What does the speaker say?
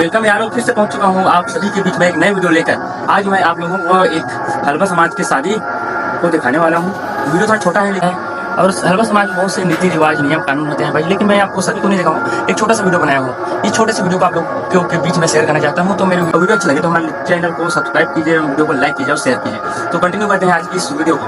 Welcome यारों, फिर से पहुंच चुका हूं आप सभी के बीच में एक नए वीडियो लेकर। आज मैं आप लोगों को एक हलवा समाज की शादी को दिखाने वाला हूं। वीडियो थोड़ा छोटा है और हलवा समाज में बहुत से नीति रिवाज नियम कानून होते हैं भाई, लेकिन मैं आपको सभी को नहीं दिखाऊं। एक छोटा सा वीडियो बनाया हूं। इस छोटे से वीडियो को आप लोगों के बीच में शेयर करना चाहता हूं। तो मेरे वीडियो अच्छी लगे तो हमारे चैनल को सब्सक्राइब कीजिए, वीडियो को लाइक कीजिए और शेयर कीजिए। तो कंटिन्यू करते हैं आज की इस वीडियो को।